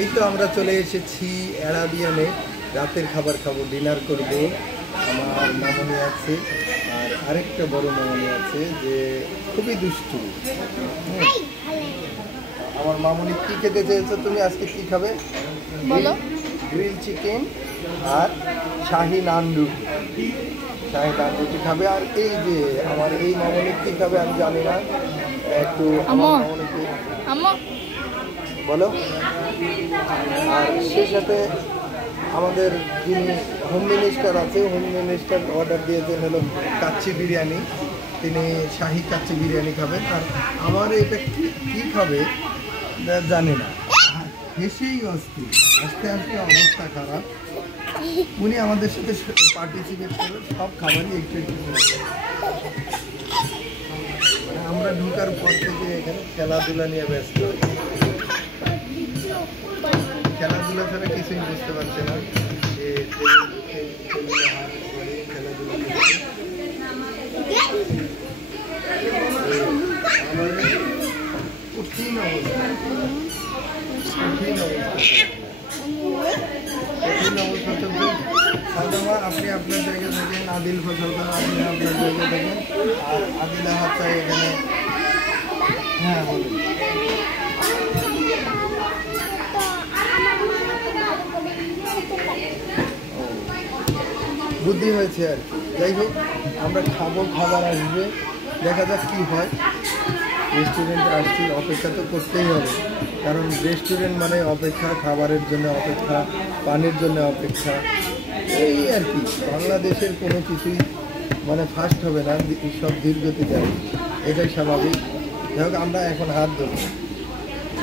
এই তো আমরা চলে এসেছি অ্যারাবিয়ানে, রাতের খাবার খাবো, ডিনার করব। আমার মামনি আছে আর আরেকটা বড় মামনি আছে যে খুবই দুষ্টু। আমার মামনি কি খেতে চেয়েছো তুমি? আজকে কি খাবে বলো? গ্রিল চিকেন আর শাহি নান রুটি। শাহি নান রুটি খাবে। আর এই যে আমার এই মামনি কি খাবে আমি জানি না, একটু আমার মামনিকে বলো। আর সে সাথে আমাদের যিনি হোম মিনিস্টার আছে, হোম মিনিস্টার অর্ডার দিয়েছেন হলো কাচ্চি বিরিয়ানি, তিনি শাহি কাচ্চি বিরিয়ানি খাবেন। আর আমার এটা কী খাবে জানি না, হেসেই অস্থির, আস্তে আস্তে অবস্থা খারাপ। উনি আমাদের সাথে পার্টিসিপেট করে সব খাবারই একটু একটু করে। আমরা ঢোকার পর থেকে এখানে খেলাধুলা নিয়ে ব্যস্ত, খেলাধুলা ছাড়া কিছুই বুঝতে পারছে না যে খেলাধুলা কঠিন অবস্থা, কঠিন অবস্থা চলছে। সাদামা আপনি আপনার জায়গা থাকেন, আদিল ফসল আপনি আপনার জায়গা থাকেন, আর আদিল আহাদ চাই এখানে। হ্যাঁ বলুন। বুদ্ধি হয়েছে আর কি। যাই হোক, আমরা খাবো, খাবার আসবে, দেখা যাক কী হয়। রেস্টুরেন্টে আসছি, অপেক্ষা তো করতেই হবে, কারণ রেস্টুরেন্ট মানে অপেক্ষা, খাবারের জন্য অপেক্ষা, পানির জন্য অপেক্ষা, এই আর কি। বাংলাদেশের কোনো কিছুই মানে ফাস্ট হবে না, সব ধীর গতিতে, এটাই স্বাভাবিক। যাই হোক, আমরা এখন হাত ধরবো।